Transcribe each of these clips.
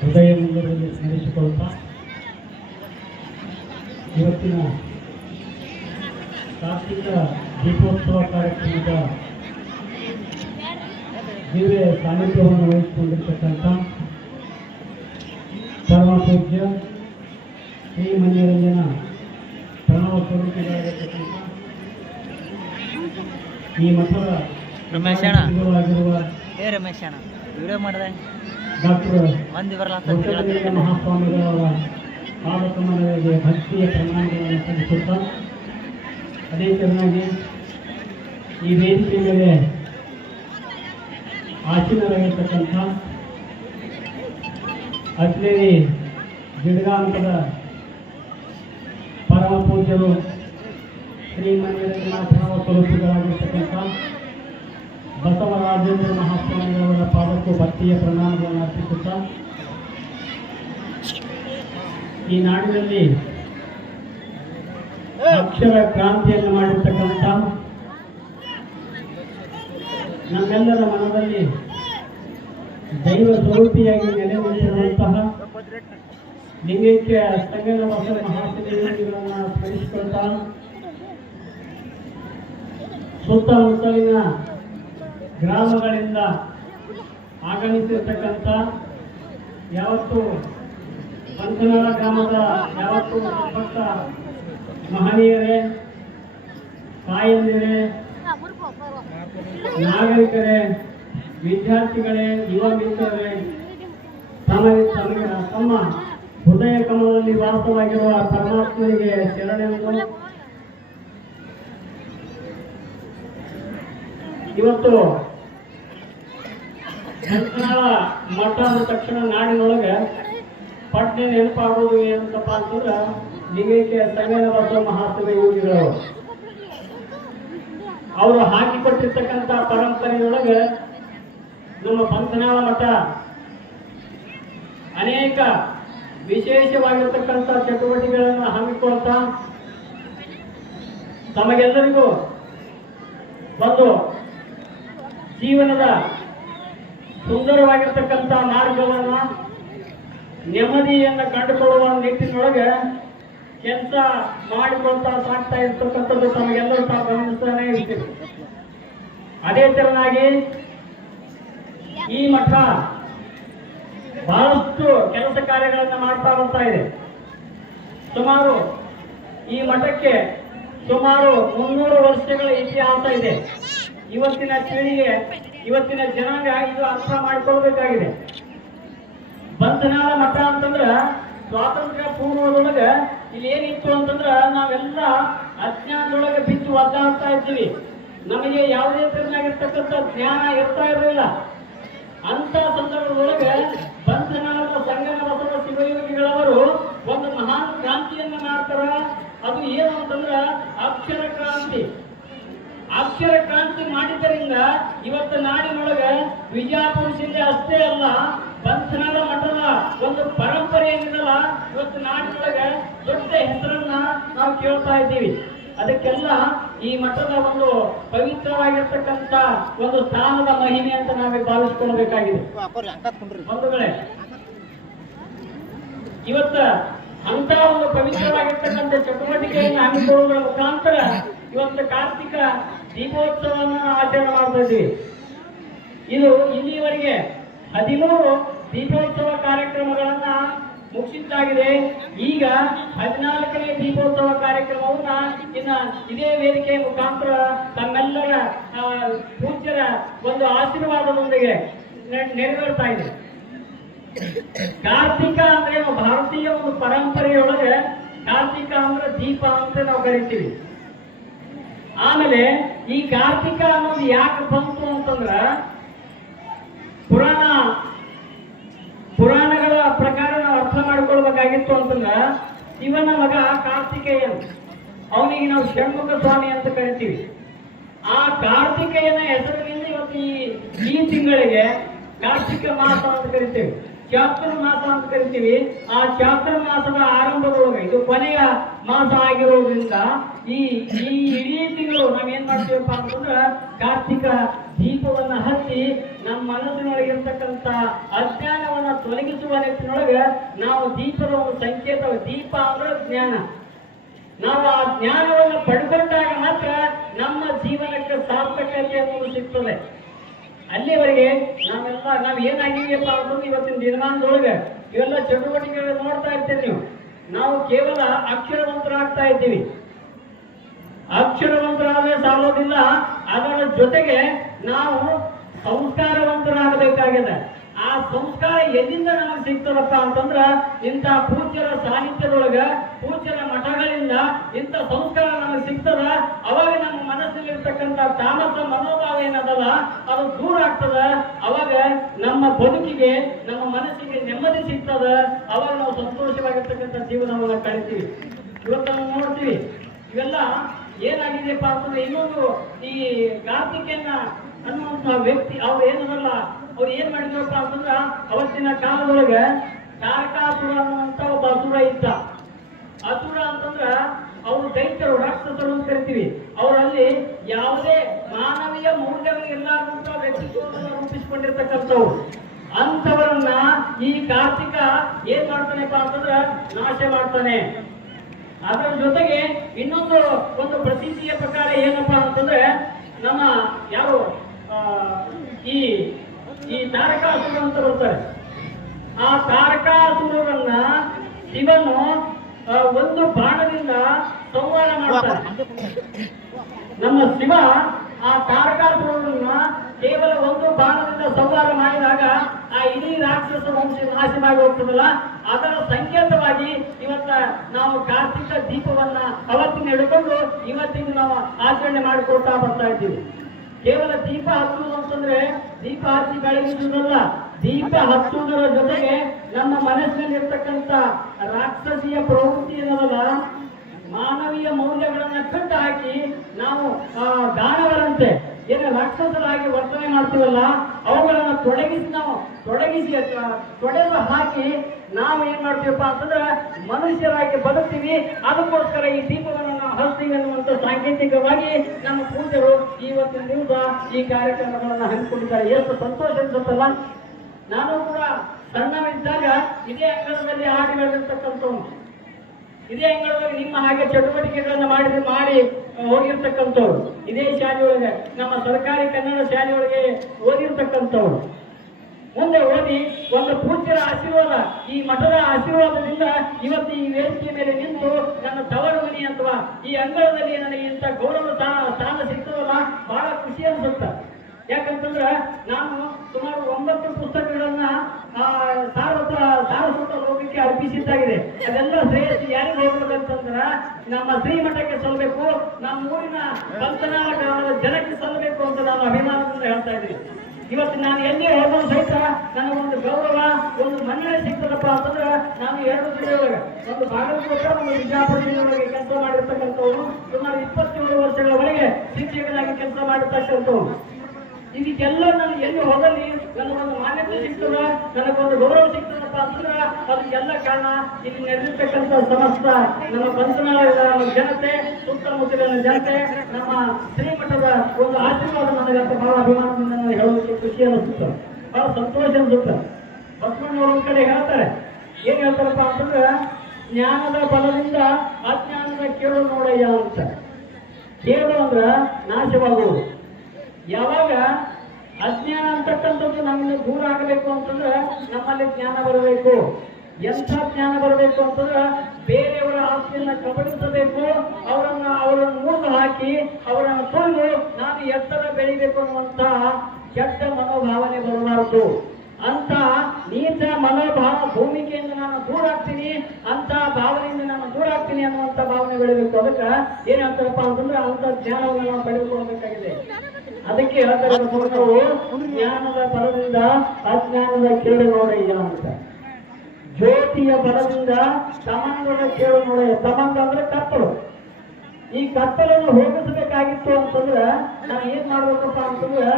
ಹೃದಯ ಮುಂದರಲ್ಲಿ ಸ್ಮರಿಸಿಕೊಳ್ತಾ ಇವತ್ತಿನ ಕಾರ್ತಿಕ ದೀಪೋತ್ಸವ ಕಾರ್ಯಕ್ರಮದ ದಿವ್ಯ ಸಾನ್ನಿಧ್ಯವನ್ನು ವಹಿಸಿಕೊಂಡಿರ್ತಕ್ಕಂಥ ಸರ್ವಪೂಜ್ಯ ಈ ಶ್ರೀ ಮಂಜರಂಜನ ಪ್ರಣವ ಸ್ವರೂಪಿಗಳಾಗಿರ್ತಕ್ಕಂಥ ಈ ಮಠದ ರಮೇಶ್ ರಮೇಶ್ ವಿಡಿಯೋ ಮಾಡಿದೆ. ಡಾಕ್ಟರ್ ಮಹಾಸ್ವಾಮಿಗಳವರ ಪಾದಕಮಲಗಳಿಗೆ ಭಕ್ತಿಯ ಪ್ರಮಾಣಗಳನ್ನು ಸಲ್ಲಿಸುತ್ತಾ ಅದೇ ಚೆನ್ನಾಗಿ ಈ ವೇದಿಕೆ ಮೇಲೆ ಆಸೀನರಾಗಿರ್ತಕ್ಕಂಥ ಅಜ್ನೇರಿ ಗಿಡಗಾಂತದ ಪರಮ ಪೂಜ್ಯರು ಶ್ರೀ ಮಂದಿರಂಗನಾಥರಾವ ಸ್ವರೂಪಿಗಳಾಗಿರ್ತಕ್ಕಂಥ ಬಸವರಾಜೇಂದ್ರ ಮಹಾಸ್ವಾಮಿಗಳವರ ಪಾದಕ್ಕೂ ಭಕ್ತಿಯ ಪ್ರಣಾಮಗಳನ್ನು ಅರ್ಪಿಸುತ್ತಾ, ಈ ನಾಡಿನಲ್ಲಿ ಅಕ್ಷರ ಕ್ರಾಂತಿಯನ್ನು ಮಾಡಿರ್ತಕ್ಕಂಥ ನಮ್ಮೆಲ್ಲರ ಮನದಲ್ಲಿ ದೈವ ಸ್ವರೂಪಿಯಾಗಿ ನೆಲೆ ನಿಂತಿರುವಂತಹ ಲಿಂಗೈಕ್ಯ ಸಂಗನ ಬಸವ ಮಹಾಸದೇವರುಗಳನ್ನು ಸ್ಮರಿಸಿಕೊಳ್ತಾ, ಸುತ್ತಮುತ್ತಲಿನ ಗ್ರಾಮಗಳಿಂದ ಆಗಮಿಸಿರ್ತಕ್ಕಂಥ ಯಾವತ್ತು ಪಂಚನಾಳ ಗ್ರಾಮದ ಯಾವತ್ತು ಸಂಪರ್ಕ ಮಹನೀಯರೇ, ತಾಯಂದಿರೇ, ನಾಗರಿಕರೇ, ವಿದ್ಯಾರ್ಥಿಗಳೇ, ಯುವ ಮಿತ್ರರೇ, ತಮಗೆ ತಮಗೆ ತಮ್ಮ ಹೃದಯ ಕಮಲದಲ್ಲಿ ವಾಸವಾಗಿರುವ ಪರಮಾತ್ಮನಿಗೆ ಶರಣೆಂದು ಇವತ್ತು ಕಂಕನಾಳ ಮಠ ಅಂದ ತಕ್ಷಣ ನಾಡಿನೊಳಗೆ ಪಟ್ನೆ ನೆನಪಾಗೋದು ಏನಂತಪ್ಪ ಅಂತಂದ್ರೆ ನಿವೇಕೆ ಸಂಗನ ಬಸವ ಮಹಾತ್ಮ ಯೋಗಿಗಳು ಅವರು ಹಾಕಿಕೊಟ್ಟಿರ್ತಕ್ಕಂಥ ಪರಂಪರೆಯೊಳಗೆ ನಮ್ಮ ಪಂಚನಾಳ ಮಠ ಅನೇಕ ವಿಶೇಷವಾಗಿರ್ತಕ್ಕಂಥ ಚಟುವಟಿಕೆಗಳನ್ನು ಹಮ್ಮಿಕೊಳ್ತಾ ತಮಗೆಲ್ಲರಿಗೂ ಒಂದು ಜೀವನದ ಸುಂದರವಾಗಿರ್ತಕ್ಕಂಥ ಮಾರ್ಗವನ್ನ ನೆಮ್ಮದಿಯನ್ನು ಕಂಡುಕೊಳ್ಳುವ ನಿಟ್ಟಿನೊಳಗೆ ಕೆಲಸ ಮಾಡಿಕೊಳ್ತಾ ಸಾಕ್ತಾ ಇರ್ತಕ್ಕಂಥದ್ದು ತಮಗೆಲ್ಲರೂ ತಾವು ಗಮನಿಸ್ತಾನೆ ಇರ್ತೀವಿ. ಅದೇ ತರನಾಗಿ ಈ ಮಠ ಬಹಳಷ್ಟು ಕೆಲಸ ಕಾರ್ಯಗಳನ್ನು ಮಾಡ್ತಾ ಬರ್ತಾ ಇದೆ. ಸುಮಾರು ಈ ಮಠಕ್ಕೆ ಸುಮಾರು ಮುನ್ನೂರು ವರ್ಷಗಳ ಇತಿಹಾಸ ಇದೆ. ಇವತ್ತಿನ ಪೀಳಿಗೆ ಇವತ್ತಿನ ಜನಾಂಗ ಇದು ಅರ್ಥ ಮಾಡಿಕೊಳ್ಬೇಕಾಗಿದೆ. ಬಂಧನಾಳ ಮಠ ಅಂತಂದ್ರ ಸ್ವಾತಂತ್ರ್ಯ ಪೂರ್ವದೊಳಗ ಇಲ್ಲಿ ಏನಿತ್ತು ಅಂತಂದ್ರ ನಾವೆಲ್ಲ ಅಜ್ಞಾನದೊಳಗೆ ಬಿದ್ದು ಒದ್ದಾಡ್ತಾ ಇದ್ದೀವಿ. ನಮಗೆ ಯಾವುದೇ ತರನಾಗಿರ್ತಕ್ಕಂಥ ಜ್ಞಾನ ಇರ್ತಾ ಇರಲಿಲ್ಲ. ಅಂತ ಸಂದರ್ಭದೊಳಗೆ ಬಂಧನಾಳದ ಸಂಗನ ಬಸವ ಶಿವಯೋಗಿಗಳವರು ಒಂದು ಮಹಾನ್ ಕ್ರಾಂತಿಯನ್ನ ಮಾಡ್ತಾರ. ಅದು ಏನು ಅಂತಂದ್ರ ಅಕ್ಷರ ಕ್ರಾಂತಿ. ಅಕ್ಷರ ಕ್ರಾಂತಿ ಮಾಡಿದ್ದರಿಂದ ಇವತ್ತು ನಾಡಿನೊಳಗ ವಿಜಯಪುರ ಜಿಲ್ಲೆ ಅಷ್ಟೇ ಅಲ್ಲ, ಬಂಧನದ ಮಠದ ಒಂದು ಪರಂಪರೆ ಏನಿದಲ್ಲ ಇವತ್ತು ನಾಡಿನೊಳಗ ದೊಡ್ಡ ಹೆಸರನ್ನ ನಾವು ಕೇಳ್ತಾ ಇದ್ದೀವಿ. ಅದಕ್ಕೆಲ್ಲ ಈ ಮಠದ ಒಂದು ಪವಿತ್ರವಾಗಿರ್ತಕ್ಕಂಥ ಒಂದು ಸ್ಥಾನದ ಮಹಿಮೆ ಅಂತ ನಾವೇ ಭಾವಿಸ್ಕೊಳ್ಬೇಕಾಗಿದೆ. ಬಂಧುಗಳೇ, ಇವತ್ತ ಅಂತ ಒಂದು ಪವಿತ್ರವಾಗಿರ್ತಕ್ಕಂಥ ಚಟುವಟಿಕೆಯನ್ನು ಹಮ್ಮಿಕೊಳ್ಳುವುದರ ಮುಖಾಂತರ ಇವತ್ತು ಕಾರ್ತಿಕ ದೀಪೋತ್ಸವವನ್ನು ನಾವು ಆಚರಣೆ ಮಾಡ್ತಾ ಇದ್ದೀವಿ. ಇದು ಇಲ್ಲಿವರೆಗೆ ಹದಿಮೂರು ದೀಪೋತ್ಸವ ಕಾರ್ಯಕ್ರಮಗಳನ್ನ ಮುಗಿಸಿದ್ದಾಗಿದೆ. ಈಗ ಹದಿನಾಲ್ಕನೇ ದೀಪೋತ್ಸವ ಕಾರ್ಯಕ್ರಮವನ್ನ ಇನ್ನ ಇದೇ ವೇದಿಕೆ ಮುಖಾಂತರ ತಮ್ಮೆಲ್ಲರ ಪೂಜ್ಯರ ಒಂದು ಆಶೀರ್ವಾದದೊಂದಿಗೆ ನೆರವೇರ್ತಾ ಇದೆ. ಕಾರ್ತಿಕ ಅಂದ್ರೆ ಭಾರತೀಯ ಒಂದು ಪರಂಪರೆಯೊಳಗೆ ಕಾರ್ತಿಕ ಅಂದ್ರೆ ದೀಪ ಅಂತ ನಾವು ಕರಿತೀವಿ. ಆಮೇಲೆ ಈ ಕಾರ್ತಿಕ ಅನ್ನೋದು ಯಾಕೆ ಬಂತು ಅಂತಂದ್ರ ಪುರಾಣ, ಪುರಾಣಗಳ ಪ್ರಕಾರ ನಾವು ಅರ್ಥ ಮಾಡ್ಕೊಳ್ಬೇಕಾಗಿತ್ತು ಅಂತಂದ್ರ ಶಿವನ ಮಗ ಕಾರ್ತಿಕೇಯನ್. ಅವನಿಗೆ ನಾವು ಷಣ್ಮುಖ ಸ್ವಾಮಿ ಅಂತ ಕರಿತೀವಿ. ಆ ಕಾರ್ತಿಕೇಯನ ಹೆಸರಿನಿಂದ ಇವತ್ತು ಈ ಈ ತಿಂಗಳಿಗೆ ಕಾರ್ತಿಕ ಮಾಸ ಅಂತ ಕರಿತೀವಿ. ಚಾತ್ರ ಮಾಸ ಅಂತ ಕರಿತೀವಿ. ಆ ಚಾತ್ರ ಮಾಸದ ಆರಂಭದೊಳಗೆ ಇದು ಕೊನೆಯ ಮಾಸ ಆಗಿರೋದ್ರಿಂದ ಈ ಈ ಇಡೀ ತಿಂಗಳು ನಾವೇನ್ ಮಾಡ್ತೀವಪ್ಪ ಅಂತಂದ್ರ ಕಾರ್ತಿಕ ದೀಪವನ್ನ ಹಚ್ಚಿ ನಮ್ಮ ಮನಸ್ಸಿನೊಳಗಿರ್ತಕ್ಕಂಥ ಅಜ್ಞಾನವನ್ನ ತೊಲಗಿಸುವ ನಿಟ್ಟಿನೊಳಗೆ ನಾವು ದೀಪದ ಒಂದು ಸಂಕೇತ, ದೀಪ ಅಂದ್ರೆ ಜ್ಞಾನ. ನಾವು ಆ ಜ್ಞಾನವನ್ನು ಪಡ್ಕೊಂಡಾಗ ಮಾತ್ರ ನಮ್ಮ ಜೀವನಕ್ಕೆ ಸಾರ್ಥಕತೆ ಅನ್ನೋದು ಸಿಗ್ತದೆ. ಅಲ್ಲಿವರೆಗೆ ನಾವೆಲ್ಲ ನಾವು ಏನಾಗಿದೆಯಪ್ಪ ಇವತ್ತಿನ ದಿನಮಾನದೊಳಗೆ ಇವೆಲ್ಲ ಚಟುವಟಿಕೆಗಳು ನೋಡ್ತಾ ಇರ್ತೀರಿ ನೀವು. ನಾವು ಕೇವಲ ಅಕ್ಷರವಂತರಾಗ್ತಾ ಇದ್ದೀವಿ. ಅಕ್ಷರವಂತರಾದ್ರೆ ಸಾಲೋದಿಲ್ಲ, ಅದರ ಜೊತೆಗೆ ನಾವು ಸಂಸ್ಕಾರವಂತರಾಗಬೇಕಾಗಿದೆ. ಆ ಸಂಸ್ಕಾರ ಎಲ್ಲಿಂದ ನಮಗೆ ಸಿಗ್ತದಪ್ಪ ಅಂತಂದ್ರ ಇಂಥ ಪೂಜ್ಯರ ಸಾಹಿತ್ಯದೊಳಗ ಪೂಜ್ಯರ ಮಠಗಳಿಂದ ಇಂಥ ಸಂಸ್ಕಾರ ನಮಗೆ ಸಿಗ್ತದ. ಅವಾಗ ನಮ್ಮ ಮನಸ್ಸಿನಲ್ಲಿರ್ತಕ್ಕಂಥ ತಾಮಸ ಮನೋಭಾವ ಏನದಲ್ಲ, ಅದು ದೂರ ಆಗ್ತದ. ಅವಾಗ ನಮ್ಮ ಬದುಕಿಗೆ, ನಮ್ಮ ಮನಸ್ಸಿಗೆ ನೆಮ್ಮದಿ ಸಿಗ್ತದ. ಅವಾಗ ನಾವು ಸಂತೋಷವಾಗಿರ್ತಕ್ಕಂಥ ಜೀವನವನ್ನು ಕಳಿತೀವಿ. ಇವತ್ತು ನಾವು ನೋಡ್ತೀವಿ, ಇವೆಲ್ಲ ಏನಾಗಿದೆಯಪ್ಪ ಅಂತಂದ್ರೆ ಇನ್ನೊಂದು ಈ ಕಾರ್ತಿಕೇಯನ ಅನ್ನುವಂತಹ ವ್ಯಕ್ತಿ, ಅವ್ರು ಏನದಲ್ಲ, ಅವ್ರು ಏನ್ ಮಾಡಿದ್ರಪ್ಪ ಅಂತಂದ್ರ ಅವತ್ತಿನ ಕಾಲದೊಳಗೆ ತಾರಕಾಸುರ ಅನ್ನುವಂತ ಒಬ್ಬ ಅಸುರ ಇದ್ದ. ಅಸುರ ಅಂತಂದ್ರ ಅವರು ದೈತ್ಯರು, ರಾಕ್ಷಸರು ಅಂತ ಕರಿತೀವಿ. ಅವರಲ್ಲಿ ಯಾವುದೇ ಮಾನವೀಯ ಮೌಲ್ಯಗಳಿಲ್ಲಾದಂತ ವ್ಯಕ್ತಿತ್ವವನ್ನು ರೂಪಿಸಿಕೊಂಡಿರ್ತಕ್ಕಂಥವ್ರು. ಅಂತವರನ್ನ ಈ ಕಾರ್ತಿಕ ಏನ್ ಮಾಡ್ತಾನೆಪ್ಪ ಅಂತಂದ್ರ ನಾಶ ಮಾಡ್ತಾನೆ. ಅದರ ಜೊತೆಗೆ ಇನ್ನೊಂದು ಒಂದು ಪ್ರತೀತಿಯ ಪ್ರಕಾರ ಏನಪ್ಪಾ ಅಂತಂದ್ರೆ ನಮ್ಮ ಯಾರು ಈ ಈ ತಾರಕಾಸುರ ಅಂತ ಬರ್ತಾರೆ. ಆ ತಾರಕಾಸುರರನ್ನ ಶಿವನು ಒಂದು ಬಾಣದಿಂದ ಸಂಹಾರ ಮಾಡ್ತಾರೆ. ನಮ್ಮ ಶಿವ ಆ ತಾರಕಾಸುರನ್ನ ಕೇವಲ ಒಂದು ಬಾಣದಿಂದ ಸಂಹಾರ ಮಾಡಿದಾಗ ಆ ಇಡೀ ರಾಕ್ಷಸ ವಂಶ ನಾಶವಾಗಿ ಹೋಗ್ತದಲ್ಲ? ಅದರ ಸಂಕೇತವಾಗಿ ಇವತ್ತ ನಾವು ಕಾರ್ತಿಕ ದೀಪವನ್ನ ಅವತ್ತಿನ ಹಿಡ್ಕೊಂಡು ಇವತ್ತಿನ ನಾವು ಆಚರಣೆ ಮಾಡಿಕೊಳ್ತಾ ಬರ್ತಾ ಇದ್ದೀವಿ. ಕೇವಲ ದೀಪ ಹಚ್ಚುವುದು ಅಂತಂದ್ರೆ ದೀಪ ಹಚ್ಚಿ ಬೆಳಗಿಸುವುದಲ್ಲ ದೀಪ ಹಚ್ಚುವುದರ ಜೊತೆಗೆ ನಮ್ಮ ಮನಸ್ಸಿನಲ್ಲಿರ್ತಕ್ಕಂಥ ರಾಕ್ಷಸಿಯ ಪ್ರವೃತ್ತಿ ಏನದಲ್ಲ ಮಾನವೀಯ ಮೌಲ್ಯಗಳನ್ನ ಕಟ್ಟು ಹಾಕಿ ನಾವು ದಾನವರಂತೆ, ಏನು ರಾಕ್ಷಸರಾಗಿ ವರ್ತನೆ ಮಾಡ್ತೀವಲ್ಲ, ಅವುಗಳನ್ನು ತೊಡಗಿಸಿ ನಾವು, ತೊಡಗಿಸಿ ತೊಡೆದು ಹಾಕಿ ನಾವು ಏನ್ ಮಾಡ್ತೀವಪ್ಪ ಅಂತಂದ್ರೆ ಮನುಷ್ಯರಾಗಿ ಬದುಕ್ತೀವಿ. ಅದಕ್ಕೋಸ್ಕರ ಈ ದೀಪವನ್ನು ನಾವು ಹಚ್ತೀವಿ ಅನ್ನುವಂಥ ಸಾಂಕೇತಿಕವಾಗಿ ನಮ್ಮ ಪೂಜರು ಇವತ್ತಿನ ದಿವಸ ಈ ಕಾರ್ಯಕ್ರಮಗಳನ್ನು ಹಮ್ಮಿಕೊಂಡಿದ್ದಾರೆ ಎಷ್ಟು ಸಂತೋಷ ಅನ್ಸುತ್ತಲ್ಲ. ನಾನು ಕೂಡ ಸಣ್ಣವಿದ್ದಾಗ ಇದೇ ಅಂಗಳದಲ್ಲಿ ಹಾಡಿ ಬೆಳೆದಿರ್ತಕ್ಕಂಥವ್ನು ಇದೇ ಅಂಗಳದಲ್ಲಿ ನಿಮ್ಮ ಹಾಗೆ ಚಟುವಟಿಕೆಗಳನ್ನು ಮಾಡಿ ಮಾಡಿ ಹೋಗಿರ್ತಕ್ಕಂಥವ್ರು. ಇದೇ ಶಾಲೆಯೊಳಗೆ, ನಮ್ಮ ಸರ್ಕಾರಿ ಕನ್ನಡ ಶಾಲೆಯೊಳಗೆ ಓದಿರ್ತಕ್ಕಂಥವ್ರು. ಮುಂದೆ ಓದಿ ಒಂದು ಪೂಜ್ಯರ ಆಶೀರ್ವಾದ, ಈ ಮಠದ ಆಶೀರ್ವಾದದಿಂದ ಇವತ್ತು ಈ ವೇದಿಕೆ ಮೇಲೆ ನಿಂತು ನನ್ನ ತವರು ಮನಿ ಅಥವಾ ಈ ಅಂಗಳದಲ್ಲಿ ನನಗೆ ಇಂಥ ಗೌರವ ಸ್ಥಾನ ಸಿಗ್ತದಲ್ಲ? ಬಹಳ ಖುಷಿ ಅನ್ಸುತ್ತೆ. ಯಾಕಂತಂದ್ರೆ ನಾನು ಸುಮಾರು ಒಂಬತ್ತು ಪುಸ್ತಕಗಳನ್ನ ಆ, ಸಾರಸ್ವತ ಲೋಕಕ್ಕೆ ಅರ್ಪಿಸಿದ್ದಾಗಿದೆ. ಅದೆಲ್ಲ ಶ್ರೇಯಸ್ಸು ಯಾರಿಗೆ ಹೋಗ್ಬೇಕಂತಂದ್ರ ನಮ್ಮ ಶ್ರೀಮಠಕ್ಕೆ ಸಲ್ಲಬೇಕು ನಮ್ಮ ಊರಿನ ಗ್ರಾಮದ ಜನಕ್ಕೆ ಸಲ್ಲಬೇಕು ಅಂತ ನಾನು ಅಭಿಮಾನದಿಂದ ಹೇಳ್ತಾ ಇದ್ದೀನಿ. ಇವತ್ತು ನಾನು ಎಲ್ಲಿ ಹೋಗೋದು ಸಹಿತ ನನಗೊಂದು ಗೌರವ ಒಂದು ಮನ್ನಣೆ ಸಿಗ್ತದಪ್ಪ ಅಂತಂದ್ರೆ ನಾನು ಎರಡು ಜಿಲ್ಲೆಯೊಳಗೆ ಒಂದು ಭಾಗವತ ಒಂದು ಬಿಜಾಪುರ ಕೆಲಸ ಮಾಡಿರ್ತಕ್ಕಂಥವ್ರು ಸುಮಾರು ಇಪ್ಪತ್ತೇಳು ವರ್ಷಗಳವರೆಗೆ ಶಿಕ್ಷಕನಾಗಿ ಕೆಲಸ ಮಾಡಿರ್ತಕ್ಕಂಥವ್ರು. ಇದಕ್ಕೆಲ್ಲ ನಾನು ಎಲ್ಲಿ ಹೋಗಲಿ ನನಗೊಂದು ಮಾನ್ಯತೆ ಸಿಗ್ತದ? ನನಗೊಂದು ಗೌರವ ಸಿಗ್ತದಪ್ಪ ಅಂದ್ರೆ ಅದಕ್ಕೆಲ್ಲ ಕಾರಣ ಇಲ್ಲಿ ನಡೆದಿರ್ತಕ್ಕಂಥ ಸಮಸ್ತ ನಮ್ಮ ಪಂಚನಾಳದ ಜನತೆ, ಸುತ್ತಮುತ್ತಲಿನ ಜನತೆ, ನಮ್ಮ ಶ್ರೀಮಠದ ಒಂದು ಆಶೀರ್ವಾದ ನನಗೆ ಅಂತ ಬಹಳ ಅಭಿಮಾನದಿಂದ ನಾನು ಹೇಳೋದಕ್ಕೆ ಖುಷಿ ಅನಿಸುತ್ತೆ. ಬಹಳ ಸಂತೋಷ ಅನಿಸುತ್ತೆ. ಬಸವಣ್ಣವ್ರು ಒಂದ್ ಕಡೆ ಹೇಳ್ತಾರೆ. ಏನ್ ಹೇಳ್ತಾರಪ್ಪ ಅಂತಂದ್ರೆ ಜ್ಞಾನದ ಬಲದಿಂದ ಅಜ್ಞಾನದ ಕೇಳು ನೋಡಯ್ಯ ಅಂತ. ಕೇಳು ಅಂದ್ರೆ ನಾಶವಾಗುವುದು. ಯಾವಾಗ? ಅಜ್ಞಾನ ಅಂತಕ್ಕಂಥದ್ದು ನಮ್ಮಿಂದ ದೂರ ಆಗಬೇಕು ಅಂತಂದ್ರೆ ನಮ್ಮಲ್ಲಿ ಜ್ಞಾನ ಬರಬೇಕು. ಎಂಥ ಜ್ಞಾನ ಬರಬೇಕು ಅಂತಂದ್ರೆ ಬೇರೆಯವರ ಆಸ್ತಿಯನ್ನ ಕಬಳಿಸಬೇಕು, ಅವರನ್ನ ಅವರನ್ನು ಮುರಿದು ಹಾಕಿ ಅವರನ್ನು ಕೊಂದು ನಾನು ಎತ್ತರ ಬೆಳಿಬೇಕು ಅನ್ನುವಂತ ಕೆಟ್ಟ ಮನೋಭಾವನೆ ಬರಬಾರದು. ಅಂತ ನೀಚ ಮನೋಭಾವ ಭೂಮಿಕೆಯಿಂದ ನಾನು ದೂರ ಆಗ್ತೀನಿ ಅಂತ ಭಾವನೆಯಿಂದ ನಾನು ದೂರ ಆಗ್ತೀನಿ ಅನ್ನುವಂತ ಭಾವನೆ ಬೆಳಿಬೇಕು. ಅದಕ್ಕೆ ಏನ್ ಅಂತಂದ್ರೆ ಅಂತ ಜ್ಞಾನವನ್ನು ನಾವು ಪಡೆದುಕೊಳ್ಬೇಕಾಗಿದೆ ಅದಕ್ಕೆ ಹೇಳ್ತಾರೆ ಜ್ಞಾನದ ಬಲದಿಂದ ಅಜ್ಞಾನದ ಕೇಳು ನೋಡಯ್ಯ ಅಂತ ಜ್ಯೋತಿಯ ಬಲದಿಂದ ತಮಂಗದ ಕೇಳು ನೋಡಯ್ಯ ತಮಂಗ ಅಂದ್ರೆ ಕತ್ತಲು. ಈ ಕತ್ತಲನ್ನು ಹೋಗಿಸಬೇಕಾಗಿತ್ತು ಅಂತಂದ್ರೆ ನಾವು ಏನ್ ಮಾಡ್ಬೇಕಪ್ಪ ಅಂತಂದ್ರೆ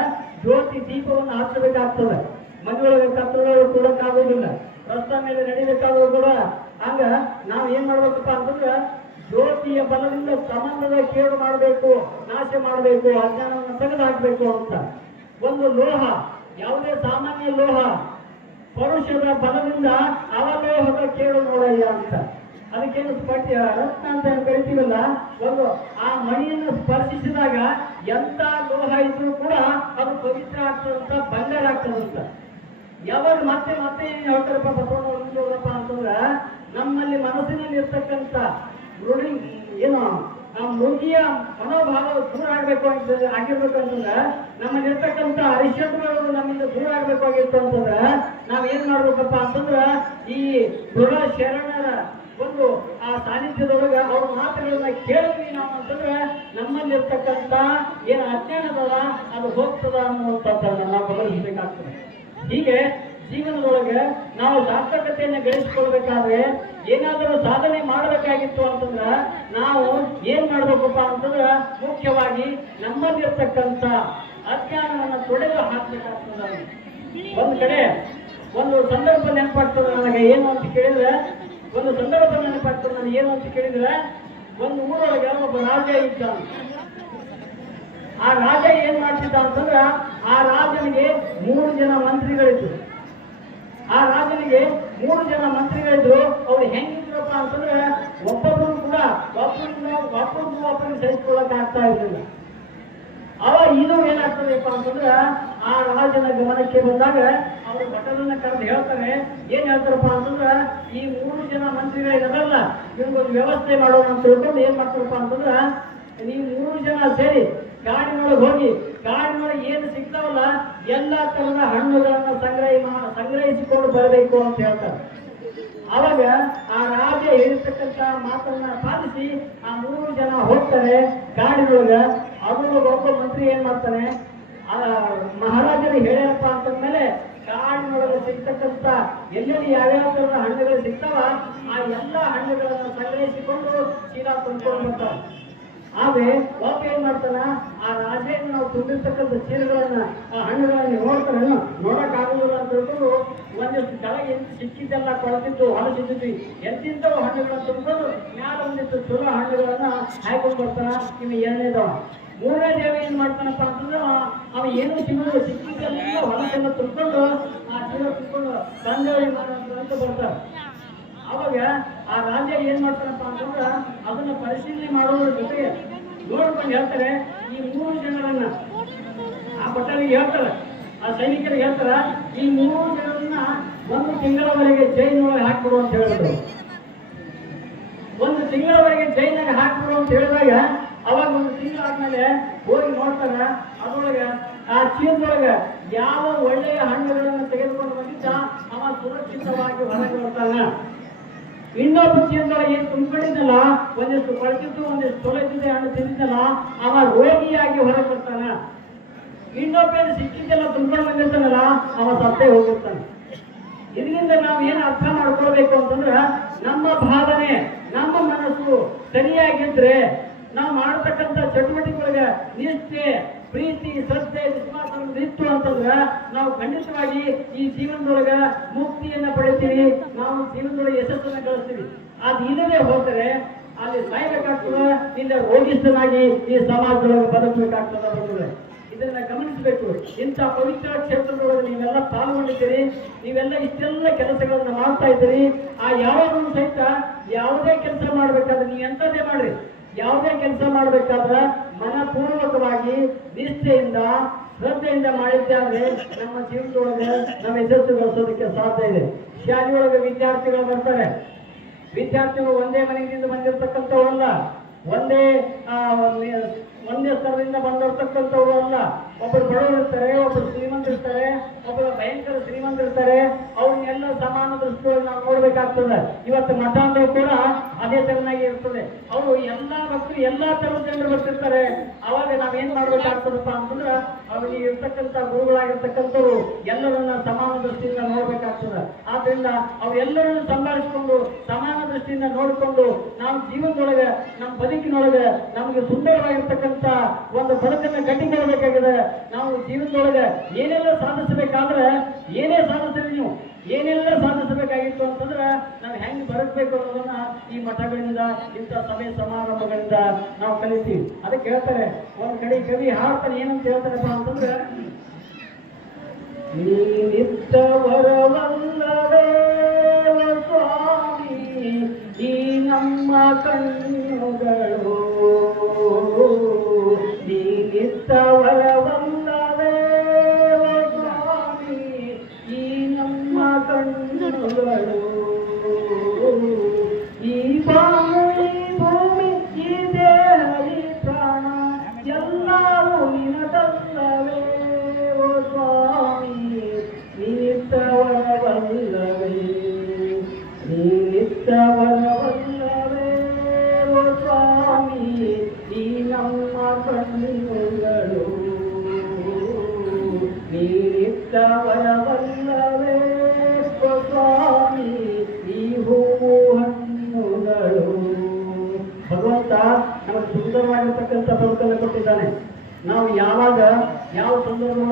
ಜ್ಯೋತಿ ದೀಪವನ್ನು ಹಚ್ಚಬೇಕಾಗ್ತದೆ ಮನೆಯೊಳಗೆ ಕತ್ತಲೊಳಗೆ ಕೂಡಕ್ಕಾಗೋದಿಲ್ಲ ರಸ್ತೆ ಮೇಲೆ ನಡಿಬೇಕಾದ್ರೂ ಕೂಡ ಹಂಗ ನಾವು ಏನ್ ಮಾಡ್ಬೇಕಪ್ಪ ಅಂತಂದ್ರೆ ಜ್ಯೋತಿಯ ಬಲದಿಂದ ಸಂಬಂಧದ ಕೇಡು ಮಾಡಬೇಕು, ನಾಶ ಮಾಡಬೇಕು, ಅಜ್ಞಾನವನ್ನು ತೆಗೆದು ಹಾಕಬೇಕು ಅಂತ. ಒಂದು ಲೋಹ, ಯಾವುದೇ ಸಾಮಾನ್ಯ ಲೋಹ, ಪರುಷದ ಬಲದಿಂದ ಅವಲೋಹದ ಕೇಳು ನೋಡಯ್ಯ ಅಂತ. ಅದಕ್ಕೇನು ಸ್ಪಟ್ಯ ರತ್ನ ಅಂತ ಕರಿತೀವಲ್ಲ? ಒಂದು ಆ ಮಣಿಯನ್ನು ಸ್ಪರ್ಶಿಸಿದಾಗ ಎಂತ ಲೋಹ ಇದ್ರೂ ಕೂಡ ಅದು ಪವಿತ್ರ ಆಗ್ತದಂತ, ಬಂಗಾರ ಆಗ್ತದಂತ. ಯಾವಾಗ ಮತ್ತೆ ಮತ್ತೆ ಏನು ಹೇಳ್ತಾರಪ್ಪ ಬಸವಣ್ಣ ಅಂತಂದ್ರ, ನಮ್ಮಲ್ಲಿ ಮನಸ್ಸಿನಲ್ಲಿ ಇರ್ತಕ್ಕಂಥ ಮೃಡಿ ಏನು, ಆ ಮೃಗಿಯ ಮನೋಭಾವ ದೂರ ಆಗ್ಬೇಕು ಅಂತ ಆಗಿರ್ಬೇಕು ಅಂತಂದ್ರೆ ನಮ್ಮಲ್ಲಿ ಇರ್ತಕ್ಕಂಥ ಅರಿಷಡ್ಗಳು ನಮ್ಮಿಂದ ದೂರ ಆಗ್ಬೇಕಾಗಿತ್ತು ಅಂತಂದ್ರೆ ನಾವು ಏನು ಮಾಡ್ಬೇಕಪ್ಪ ಅಂತಂದ್ರೆ, ಈ ದೃಢ ಶರಣರ ಒಂದು ಆ ಸಾನ್ನಿಧ್ಯದೊಳಗ ಅವ್ರ ಮಾತುಗಳನ್ನ ಕೇಳಿದ್ವಿ ನಾವು ಅಂತಂದ್ರೆ ನಮ್ಮಲ್ಲಿ ಇರ್ತಕ್ಕಂಥ ಏನು ಅಜ್ಞಾನದಲ್ಲ ಅದು ಹೋಗ್ತದ ಅನ್ನುವಂಥದ್ದನ್ನ ನಾವು ಗಮನಿಸಬೇಕಾಗ್ತದೆ. ಹೀಗೆ ಜೀವನದೊಳಗೆ ನಾವು ಸಾರ್ಥಕತೆಯನ್ನು ಗಳಿಸಿಕೊಳ್ಬೇಕಾದ್ರೆ ಏನಾದರೂ ಸಾಧನೆ ಮಾಡಬೇಕಾಗಿತ್ತು ಅಂತಂದ್ರ ನಾವು ಏನ್ ಮಾಡ್ಬೇಕಪ್ಪ ಅಂತಂದ್ರ ಮುಖ್ಯವಾಗಿ ನಮ್ಮಲ್ಲಿರ್ತಕ್ಕಂಥ ಅಜ್ಞಾನವನ್ನು ತೊಡೆದು ಹಾಕ್ಬೇಕಾಗ್ತದ ಒಂದ್ ಕಡೆ ಒಂದು ಸಂದರ್ಭ ನೆನಪಾಗ್ತದೆ ನನಗೆ ಏನು ಅಂತ ಕೇಳಿದ್ರೆ, ಒಂದು ಸಂದರ್ಭ ನೆನಪಾಗ್ತದೆ ನನಗೆ ಏನು ಅಂತ ಕೇಳಿದ್ರೆ, ಒಂದು ಊರೊಳಗೆ ಒಬ್ಬ ರಾಜ ಇದ್ದ ಆ ರಾಜ ಏನ್ ಮಾಡ್ತಿದ್ದ ಅಂತಂದ್ರ, ಆ ರಾಜನಿಗೆ ಮೂರು ಜನ ಮಂತ್ರಿಗಳಿದ್ರು. ಆ ರಾಜನಿಗೆ ಮೂರು ಜನ ಮಂತ್ರಿಗಳಿದ್ರು. ಅವ್ರು ಹೆಂಗಿದ್ರಪ್ಪ ಅಂತಂದ್ರೆ ಒಬ್ಬೊಬ್ಬರು ಕೂಡ ಒಬ್ಬರಿಂದ ವಾಪಸ್ ವಾಪಸ್ ಸಹಿಸ್ಕೊಳ್ಳಕ್ ಆಗ್ತಾ ಇರಲಿಲ್ಲ. ಅವ ಇದು ಏನಾಗ್ತದೆಪ್ಪ ಅಂತಂದ್ರೆ ಆ ರಾಜನ ಗಮನಕ್ಕೆ ಬಂದಾಗ ಅವರು ಭಟರನ್ನ ಕರೆದು ಹೇಳ್ತಾರೆ. ಏನ್ ಹೇಳ್ತಾರಪ್ಪ ಅಂತಂದ್ರೆ ಈ ಮೂರು ಜನ ಮಂತ್ರಿಗಳಿದಾರಲ್ಲ ನಿಮ್ಗೊಂದು ವ್ಯವಸ್ಥೆ ಮಾಡೋಣ ಅಂತ ತಿಳ್ಕೊಂಡು ಏನ್ ಮಾಡ್ತಾರಪ್ಪ ಅಂತಂದ್ರೆ, ನೀವು ಮೂರು ಜನ ಸೇರಿ ಗಾಡಿನೊಳಗೆ ಹೋಗಿ ಕಾಡಿನೊಳಗೆ ಏನು ಸಿಗ್ತಾವಲ್ಲ? ಎಲ್ಲಾ ತರದ ಹಣ್ಣುಗಳನ್ನ ಸಂಗ್ರಹ ಸಂಗ್ರಹಿಸಿಕೊಂಡು ಬರಬೇಕು ಅಂತ ಹೇಳ್ತಾರೆ. ಅವಾಗ ಆ ರಾಜ ಹೇಳಿರ್ತಕ್ಕಂತ ಮಾತನ್ನ ಪಾಲಿಸಿ ಆ ಮೂರು ಜನ ಹೋಗ್ತಾರೆ. ಕಾಡಿನೊಳಗ ಅದು ಒಬ್ಬ ಮಂತ್ರಿ ಏನ್ ಮಾಡ್ತಾನೆ? ಆ ಮಹಾರಾಜರು ಹೇಳ್ಯಪ್ಪ ಅಂತಂದ್ಮೇಲೆ ಕಾಡಿನೊಳಗೆ ಸಿಗ್ತಕ್ಕಂತ ಎಲ್ಲೆಲ್ಲಿ ಯಾವ್ಯಾವ ತರದ ಹಣ್ಣುಗಳು ಸಿಗ್ತಾವ, ಆ ಎಲ್ಲ ಹಣ್ಣುಗಳನ್ನ ಸಂಗ್ರಹಿಸಿಕೊಂಡು ಚೀಲ ತುಂಬಿಕೊಂಡು ಬರ್ತಾರೆ ಆದ್ರೆ ಬಾಪ ಏನ್ ಮಾಡ್ತಾನ? ಆ ರಾಜೇನ ನಾವು ತುಂಬಿರ್ತಕ್ಕಂಥ ಚೀಲಗಳನ್ನ, ಆ ಹಣ್ಣುಗಳನ್ನ ನೋಡ್ತಾನೆ ನೋಡಕ್ ಆಗುದಿಲ್ಲ ಅಂತ ಹೇಳ್ಕೊಂಡು ಒಂದಿಷ್ಟು ಕೆಳಗೆ ಎಂತ ಸಿಕ್ಕಿದ್ದೆಲ್ಲ ಕೊಳತಿದ್ದು ಹೊಲಸಿದ್ವಿ ಎಂತಿಂತವು ಹಣ್ಣುಗಳನ್ನ ತುಂಬಿಕೊಂಡು ಮ್ಯಾಲ ಒಂದಿಷ್ಟು ಚಲೋ ಹಣ್ಣುಗಳನ್ನ ಹಾಕೊಂಡು ಬರ್ತಾನ ಇವ ಎರಡನೇದವ. ಮೂರನೇ ದೇವ ಏನ್ ಮಾಡ್ತಾನಪ್ಪ ಅಂತಂದ್ರೆ, ಅವ ಏನು ತಿನ್ನೋದು ಸಿಕ್ಕಿದ್ದೆಲ್ಲ ಹೊಲಸೆಲ್ಲ ತುಂಬಿಕೊಂಡು ಆ ಚೀಲ ತುಂಬಿಕೊಂಡು ತಂದೆ ಅಂತ ಬರ್ತಾರ ಅವಾಗ ಆ ರಾಜ ಏನ್ ಮಾಡ್ತಾರಪ್ಪ ಅಂತಂದ್ರ ಅದನ್ನ ಪರಿಶೀಲನೆ ಮಾಡೋದ್ರ ಜೊತೆಗೆ ನೋಡ್ಕೊಂಡು ಹೇಳ್ತಾರೆ ಈ ಮೂರು ಜನರನ್ನ. ಆ ಭಟರಿಗೆ ಹೇಳ್ತಾರೆ, ಆ ಸೈನಿಕರಿಗೆ ಹೇಳ್ತಾರ, ಈ ಮೂರು ಜನರನ್ನ ಒಂದು ತಿಂಗಳವರೆಗೆ ಜೈಲಿನೊಳಗೆ ಹಾಕ್ಬಿಡು ಅಂತ ಹೇಳಿದ್ರು. ಒಂದು ತಿಂಗಳವರೆಗೆ ಜೈಲಿನಾಗ ಹಾಕ್ಬಿಡು ಅಂತ ಹೇಳಿದಾಗ ಅವಾಗ ಒಂದು ತಿಂಗಳು ಆದ್ಮೇಲೆ ಹೋಗಿ ನೋಡ್ತಾರ, ಅದ್ರೊಳಗ ಆ ಚೀಲದೊಳಗ ಯಾವ ಒಳ್ಳೆಯ ಹಣ್ಣುಗಳನ್ನು ತೆಗೆದುಕೊಂಡು ಬಂದಿದ್ದ ಅವ ಸುರಕ್ಷಿತವಾಗಿ ಹೊರಗೆ ಬರ್ತಾನ. ಇನ್ನೊಬ್ಬ ಚೀಲದೊಳಗೆ ಏನು ತುಂಬಿಕೊಂಡಿದ್ದಲ್ಲ? ಒಂದಿಷ್ಟು ಕೊಳತಿದ್ದು ಒಂದಿಷ್ಟು ತೊಳೆದಿದೆ ಹಣ್ಣು ತಿಂದಿದ್ದಲ್ಲ? ಅವ ರೋಗಿಯಾಗಿ ಹೊರಗೆ ಬರ್ತಾನ. ಇನ್ನೊಬ್ಬ ಸಿಕ್ಕಿದ್ದೆಲ್ಲ ತುಂಬಿಕೊಂಡು ಬಂದಿರ್ತಾನಲ್ಲ, ಅವ ಸತ್ತೇ ಹೋಗಿರ್ತಾನೆ. ಇದರಿಂದ ನಾವು ಏನು ಅರ್ಥ ಮಾಡ್ಕೊಳ್ಬೇಕು ಅಂತಂದ್ರೆ, ನಮ್ಮ ಭಾವನೆ, ನಮ್ಮ ಮನಸ್ಸು ಸರಿಯಾಗಿದ್ರೆ ನಾವು ಮಾಡತಕ್ಕಂತ ಚಟುವಟಿಕೆಗಳಿಗೆ ನಿಷ್ಠೆ, ಪ್ರೀತಿ, ಶ್ರದ್ಧೆ ವಿಶ್ವಾಸ ಇತ್ತು ಅಂತಂದ್ರೆ ನಾವು ಖಂಡಿತವಾಗಿ ಈ ಜೀವನದೊಳಗೆ ಮುಕ್ತಿಯನ್ನ ಪಡಿತೀವಿ. ನಾವು ಜೀವನದೊಳಗೆ ಯಶಸ್ಸನ್ನ ಗಳಿಸ್ತೀವಿ. ಅದು ಇಲ್ಲದೆ ಹೋದರೆ ಅಲ್ಲಿ ಸಾಯ್ಬೇಕಾಗ್ತದೆ ಇಲ್ಲ ರೋಗಿಷ್ಠನಾಗಿ ಈ ಸಮಾಜದೊಳಗೆ ಬದುಕಬೇಕಾಗ್ತದ ಇದನ್ನ ಗಮನಿಸಬೇಕು. ಇಂಥ ಪವಿತ್ರ ಕ್ಷೇತ್ರದೊಳಗೆ ನೀವೆಲ್ಲ ಪಾಲ್ಗೊಂಡಿದ್ದೀರಿ. ನೀವೆಲ್ಲ ಇಷ್ಟೆಲ್ಲ ಕೆಲಸಗಳನ್ನ ಮಾಡ್ತಾ ಇದ್ದೀರಿ. ಆ ಯಾವಾಗ ಸಹಿತ ಯಾವುದೇ ಕೆಲಸ ಮಾಡ್ಬೇಕಾದ್ರೆ ನೀವು ಎಂಥದ್ದೇ ಮಾಡ್ರಿ. ಯಾವುದೇ ಕೆಲಸ ಮಾಡಬೇಕಾದ್ರೆ ಮನಪೂರ್ವಕವಾಗಿ ನಿಷ್ಠೆಯಿಂದ, ಶ್ರದ್ಧೆಯಿಂದ ಮಾಡಿದ್ದೆ ಅಂದ್ರೆ ನಮ್ಮ ಜೀವನದೊಳಗೆ ನಮ್ಮ ಯಶಸ್ಸು ಗಳಿಸೋದಕ್ಕೆ ಸಾಧ್ಯ ಇದೆ. ಶಾಲೆಯೊಳಗೆ ವಿದ್ಯಾರ್ಥಿಗಳು ಬರ್ತಾರೆ. ವಿದ್ಯಾರ್ಥಿಗಳು ಒಂದೇ ಮನೆಯಿಂದ ಬಂದಿರತಕ್ಕಂಥವ್ರಲ್ಲ. ಒಂದೇ ಒಂದೇ ಸ್ಥಳದಿಂದ ಬಂದಿರತಕ್ಕಂಥವ್ರು ಅಲ್ಲ ಒಬ್ಬರು ಬಡವರು ಇರ್ತಾರೆ ಒಬ್ಬರು ಶ್ರೀಮಂತರಿರ್ತಾರೆ ಒಬ್ಬರು ಭಯಂಕರ ಶ್ರೀಮಂತರಿರ್ತಾರೆ ಅವ್ರನ್ನೆಲ್ಲ ಸಮಾನ ದೃಷ್ಟಿಯಲ್ಲಿ ನಾವು ನೋಡ್ಬೇಕಾಗ್ತದೆ. ಇವತ್ತು ಮಠ ಅಂದ್ರೆ ಕೂಡ ಅದೇ ತರನಾಗಿ ಇರ್ತದೆ. ಅವರು ಎಲ್ಲಾ ಭಕ್ತರು ಎಲ್ಲಾ ತರದ ಜನರು ಬರ್ತಿರ್ತಾರೆ. ಅವಾಗ ನಾವೇನ್ ಮಾಡ್ಬೇಕಾಗ್ತದಪ್ಪ ಅಂತಂದ್ರೆ ಅವ್ರಿಗೆ ಇರ್ತಕ್ಕಂಥ ಗುರುಗಳಾಗಿರ್ತಕ್ಕಂಥವ್ರು ಎಲ್ಲರನ್ನ ಸಮಾನ ದೃಷ್ಟಿಯಿಂದ ನೋಡ್ಬೇಕಾಗ್ತದೆ. ಆದ್ರಿಂದ ಅವರೆಲ್ಲರನ್ನು ಸಂಭಾಳಿಸ್ಕೊಂಡು, ಸಮಾನ ದೃಷ್ಟಿಯಿಂದ ನೋಡಿಕೊಂಡು, ನಾವು ಜೀವನದೊಳಗೆ ನಮ್ಮ ಬದುಕಿನೊಳಗೆ ನಮಗೆ ಸುಂದರವಾಗಿರ್ತಕ್ಕಂಥ ಒಂದು ಬದುಕನ್ನು ಕಟ್ಟಿಕೊಳ್ಳಬೇಕಾಗಿದೆ ನಾವು ಜೀವನದೊಳಗೆ ಏನೆಲ್ಲ ಸಾಧಿಸಬೇಕಾದ್ರೆ ಏನೇ ಸಾಧಿಸ್ರಿ ನೀವು, ಏನೆಲ್ಲ ಸಾಧಿಸಬೇಕಾಗಿತ್ತು ಅಂತಂದ್ರೆ ನಾವು ಹೆಂಗ್ ಬರಬೇಕು ಅನ್ನೋದನ್ನ ಈ ಮಠಗಳಿಂದ, ಇಂಥ ಸಭೆ ಸಮಾರಂಭಗಳಿಂದ ನಾವು ಕಲಿತೀವಿ. ಅದಕ್ಕೆ ಹೇಳ್ತಾರೆ, ಒಂದ್ ಕಡೆ ಕವಿ ಹಾಡ್ತಾನೆ, ಏನಂತ ಹೇಳ್ತಾರಪ್ಪ ಅಂತಂದ್ರೆ ಸ್ವಾಮಿ, ಈ ನಮ್ಮ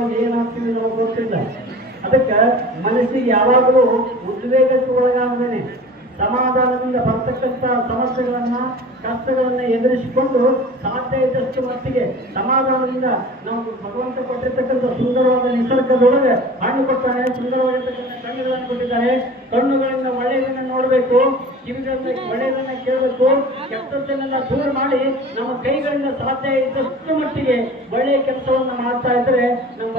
ಸಂದರ್ಭವಾಗಿ ಏನಾಗ್ತೀವಿ ನಮಗೆ ಗೊತ್ತಿಲ್ಲ. ಅದಕ್ಕೆ ಮನಸ್ಸಿಗೆ ಯಾವಾಗಲೂ ಉದ್ವೇಗಕ್ಕೆ ಒಳಗಾಗದೇನೆ ಸಮಾಧಾನದಿಂದ ಬರ್ತಕ್ಕಂಥ ಸಮಸ್ಯೆಗಳನ್ನ, ಕಷ್ಟಗಳನ್ನ ಎದುರಿಸಿಕೊಂಡು ಸಾಧ್ಯ ಇದ್ದಷ್ಟು ಮಟ್ಟಿಗೆ ಸಮಾಧಾನದಿಂದ ನಾವು ಭಗವಂತ ಕೊಟ್ಟಿರ್ತಕ್ಕಂಥ ಸುಂದರವಾದ ನಿಸರ್ಗದೊಳಗೆ ಹಣ್ಣು ಕೊಡ್ತಾನೆ ಸುಂದರವಾಗಿರ್ತಕ್ಕಂಥ ಕಣ್ಣುಗಳನ್ನು ಕೊಟ್ಟಿದ್ದಾರೆ. ಕಣ್ಣುಗಳಿಂದ ಒಳ್ಳೆಯದನ್ನ ನೋಡಬೇಕು ಕಿವಿಗಳಿಂದ ಒಳ್ಳೆಯದನ್ನ ಕೇಳಬೇಕು, ಕೆಟ್ಟದ್ದನ್ನೆಲ್ಲ ದೂರ ಮಾಡಿ ನಮ್ಮ ಕೈಗಳಿಂದ ಸಾಧ್ಯ ಇದ್ದಷ್ಟು ಮಟ್ಟಿಗೆ ಒಳ್ಳೆಯ ಕೆಲಸವನ್ನ ಮಾಡ್ತಾ ಇದ್ರೆ ನಮ್ಮ